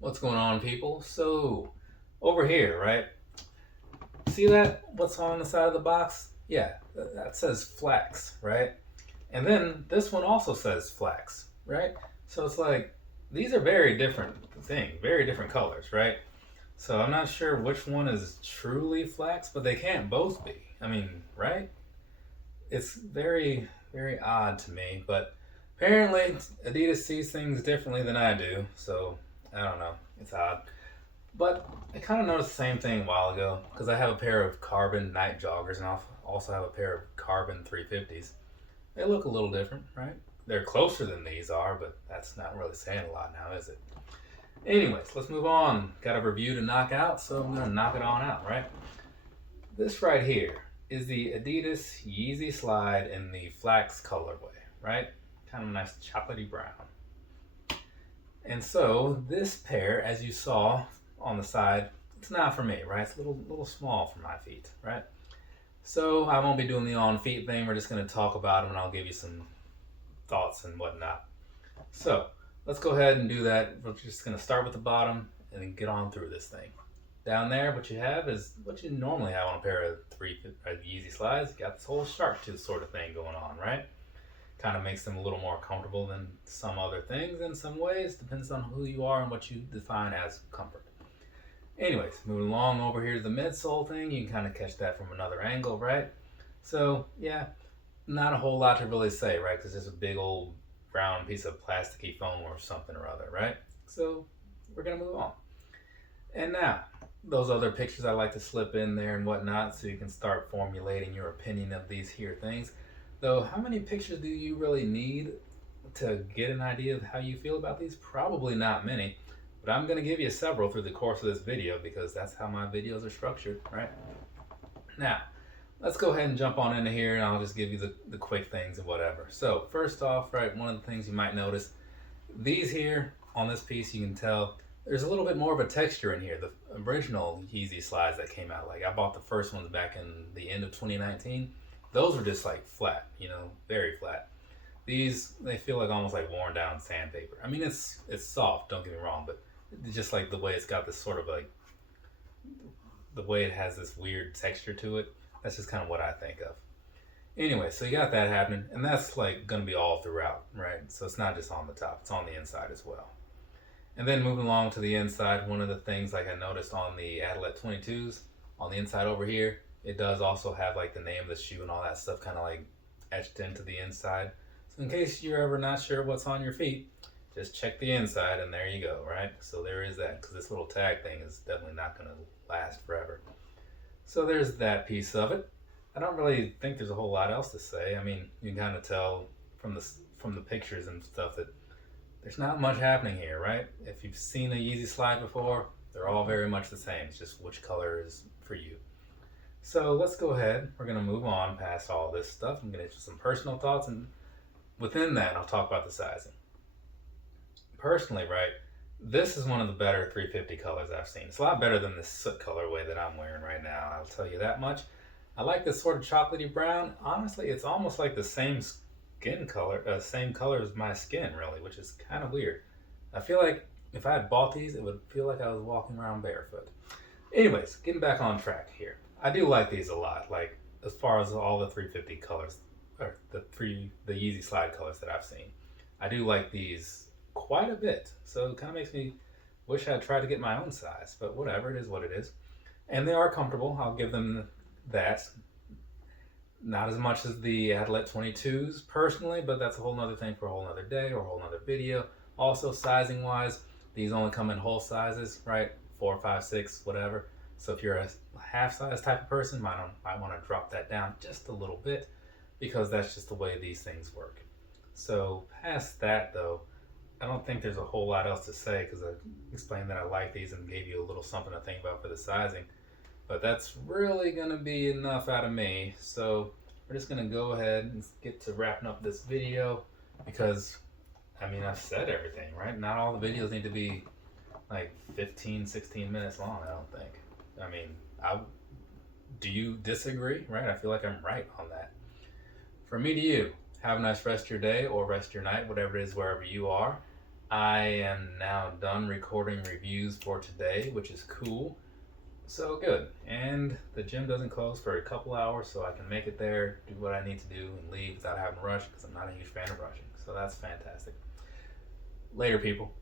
What's going on, people? So, over here, right? See that? What's on the side of the box? Yeah, that says Flax, right? And then this one also says Flax, right? So it's like these are very different things, very different colors, right? So I'm not sure which one is truly Flax, but they can't both be. I mean, right? It's very odd to me, but apparently Adidas sees things differently than I do, so I don't know. It's odd. But I kind of noticed the same thing a while ago because I have a pair of carbon night joggers and I also have a pair of carbon 350s. They look a little different, right? They're closer than these are, but that's not really saying a lot now, is it? Anyways, let's move on. Got a review to knock out, so I'm going to knock it on out, right? This right here is the Adidas Yeezy Slide in the Flax colorway, right? Kind of a nice chocolatey brown. And so this pair, as you saw on the side, it's not for me, right? It's a little small for my feet, right? So I won't be doing the on feet thing. We're just going to talk about them and I'll give you some thoughts and whatnot. So let's go ahead and do that. We're just going to start with the bottom and then get on through this thing. Down there, what you have is what you normally have on a pair of Yeezy Slides. You got this whole shark tooth sort of thing going on, right? Kind of makes them a little more comfortable than some other things in some ways. Depends on who you are and what you define as comfort. Anyways, moving along over here to the midsole thing, you can kind of catch that from another angle, right? So, yeah, not a whole lot to really say, right? Because it's just a big old brown piece of plasticky foam or something or other, right? So, we're going to move on. And now, those other pictures I like to slip in there and whatnot so you can start formulating your opinion of these here things. Though, how many pictures do you really need to get an idea of how you feel about these? Probably not many, but I'm going to give you several through the course of this video because that's how my videos are structured, right? Now, let's go ahead and jump on into here and I'll just give you the quick things and whatever. So, first off, right, one of the things you might notice, these here on this piece, you can tell there's a little bit more of a texture in here. The original Yeezy Slides that came out, like I bought the first ones back in the end of 2019. Those were just like flat, very flat. These, they feel like almost like worn down sandpaper. I mean, it's soft, don't get me wrong, but just like the way it's got this sort of like, the way it has this weird texture to it, that's just kind of what I think of. Anyway, so you got that happening, and that's like gonna be all throughout, right? So it's not just on the top, it's on the inside as well. And then moving along to the inside, one of the things like I noticed on the Adilette 22s, on the inside over here, it does also have like the name of the shoe and all that stuff kind of like etched into the inside. So in case you're ever not sure what's on your feet, just check the inside and there you go, right? So there is that, because this little tag thing is definitely not going to last forever. So there's that piece of it. I don't really think there's a whole lot else to say. I mean, you can kind of tell from the pictures and stuff that there's not much happening here, right? If you've seen a Yeezy Slide before, they're all very much the same. It's just which color is for you. So let's go ahead. We're going to move on past all this stuff. I'm going to get some personal thoughts, and within that, I'll talk about the sizing. Personally, right, this is one of the better 350 colors I've seen. It's a lot better than this soot colorway that I'm wearing right now. I'll tell you that much. I like this sort of chocolatey brown. Honestly, it's almost like the same skin color, same color as my skin, really, which is kind of weird. I feel like if I had bought these, it would feel like I was walking around barefoot. Anyways, getting back on track here. I do like these a lot. Like as far as all the 350 colors, or the Yeezy Slide colors that I've seen, I do like these quite a bit. So it kind of makes me wish I'd tried to get my own size, but whatever, it is what it is. And they are comfortable. I'll give them that. Not as much as the Adilette 22s personally, but that's a whole nother thing for a whole nother day or a whole nother video. Also, sizing wise, these only come in whole sizes, right? 4, 5, 6, whatever. So if you're a half size type of person, I want to drop that down just a little bit because that's just the way these things work. So past that though, I don't think there's a whole lot else to say because I explained that I like these and gave you a little something to think about for the sizing. But that's really going to be enough out of me. So we're just going to go ahead and get to wrapping up this video because, I mean, I've said everything, right? Not all the videos need to be like 15, 16 minutes long, I don't think. I mean, do you disagree, right? I feel like I'm right on that. From me to you, have a nice rest of your day or rest of your night, whatever it is, wherever you are. I am now done recording reviews for today, which is cool. So good. And the gym doesn't close for a couple hours, so I can make it there, do what I need to do, and leave without having to rush because I'm not a huge fan of rushing. So that's fantastic. Later, people.